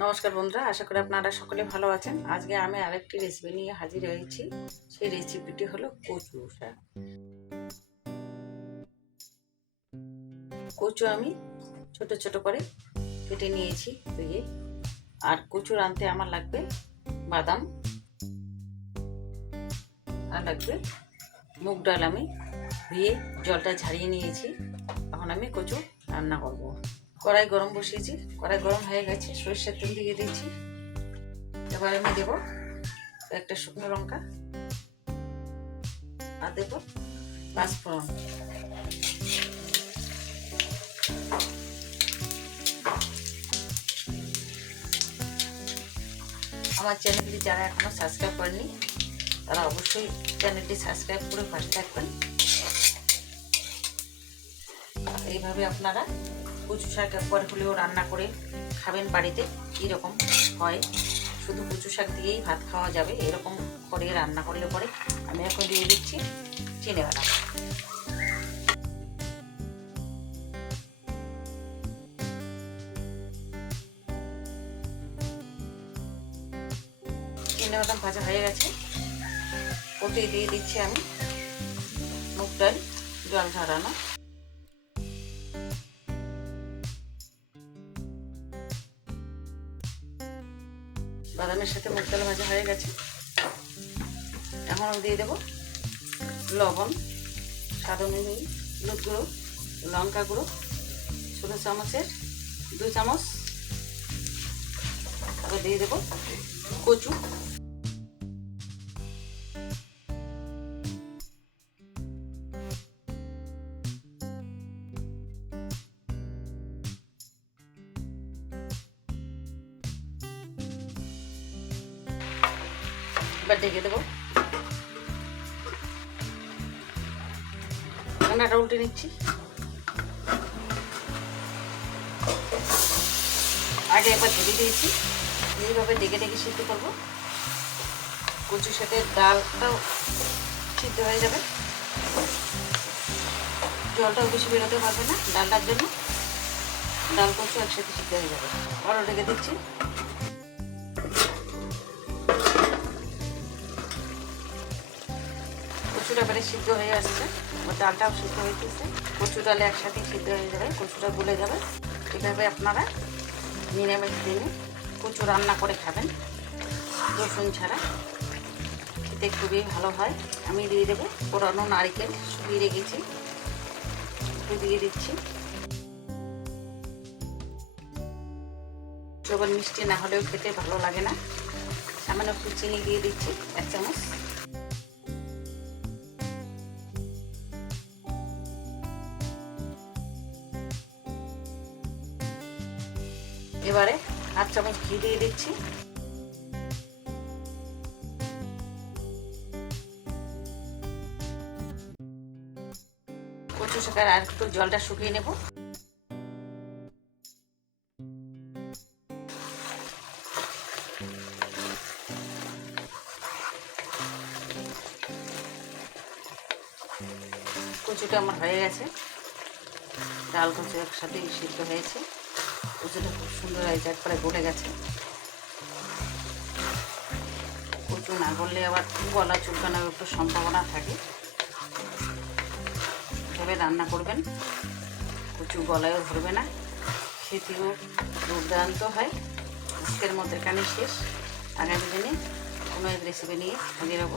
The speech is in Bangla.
নমস্কার বন্ধুরা, আশা করি আপনারা সকলে ভালো আছেন। আজকে আমি আরেকটি রেসিপি নিয়ে হাজির হয়েছি। সেই রেসিপিটি হলো কচু শাক। কচু আমি ছোট ছোট করে কেটে নিয়েছি ধুয়ে। আর কচু রাঁধতে আমার লাগবে বাদাম, আর লাগবে মুগ ডাল। আমি ধুয়ে জলটা ঝারিয়ে নিয়েছি। এখন আমি কচু রান্না করব। কড়াই গরম বসিয়েছি, কড়াই গরম হয়ে গেছে, সরষের তেল দিয়ে দিয়েছি। এবার আমি দেবো একটা শুকনো লঙ্কা আর দেবো পাঁচফোড়ন। আমার চ্যানেলটি যারা এখনো সাবস্ক্রাইব করেনি তারা অবশ্যই চ্যানেলটি সাবস্ক্রাইব করে পাশে থাকবেন। এইভাবে আপনারা কচু শাক একবার হলেও রান্না করে খাবেন বাড়িতে। কীরকম হয়, শুধু কচু শাক দিয়েই ভাত খাওয়া যাবে এরকম করে রান্না করলে পরে। আমি এখন দিয়ে দিচ্ছি চিনে বাদাম। চিনে বাদাম ভাজা হয়ে গেছে, ওতে দিয়ে দিচ্ছি আমি মুগ ডাল জল ঝরানো। বাদামের সাথে মুগ ডাল ভাজা হয়ে গেছে। এখন আমি দিয়ে দেবো লবণ, স্বাদ অনুযায়ী হলুদ গুঁড়ো, লঙ্কা গুঁড়ো ছোটো চামচের 2 চামচ। তারপর দিয়ে দেবো কচু, এবার ঢেকে দেবো। রান্নাটা উল্টে নিচ্ছি। আগে একবার ঢেকে দিয়েছি, এইভাবে ডেকে ডেকে সিদ্ধ করবো। কচুর সাথে ডালটাও সিদ্ধ হয়ে যাবে, জলটাও বেশি বেরোতে পারবে না ডালটার জন্য। ডাল কচু একসাথে সিদ্ধ হয়ে যাবে। আরও ঢেকে দিচ্ছি। কচুটা বেড়ে সিদ্ধ হয়ে আসছে, ডালটাও সিদ্ধ হইতেছে। কচু ডালে একসাথে সিদ্ধ হয়ে যাবে, কচুটা গলে যাবে। এভাবে আপনারা নিরামিষ দিনে কচু রান্না করে খাবেন রসুন ছাড়া, খেতে খুবই ভালো হয়। আমি দিয়ে দেবো পোড়ানো নারকেল শুকিয়ে রেখেছি, একটু দিয়ে দিচ্ছি। যখন মিষ্টি না হলেও খেতে ভালো লাগে না, সামান্য একটু চিনি দিয়ে দিচ্ছি 1 চামচ। এবারে 1 চামচ ঘি দিয়ে দিচ্ছি। কচু শাকের আর একটু জলটা শুকিয়ে নেব। কচুটা আমার হয়ে গেছে, ডাল কচু একসাথে সিদ্ধ হয়েছে। কচুটা খুব সুন্দর হয়েছে, একবারে গলে গেছে। কচু না গললে আবার গলা চুলকানোর একটু সম্ভাবনা থাকে। এভাবে রান্না করবেন, কচু গলায়ও ধরবে না, খেতেও দুর্দান্ত হয়। আজকের মতো এখানে শেষ। আগামী দিনে কোনো এক রেসিপি নিয়ে হাজির হব।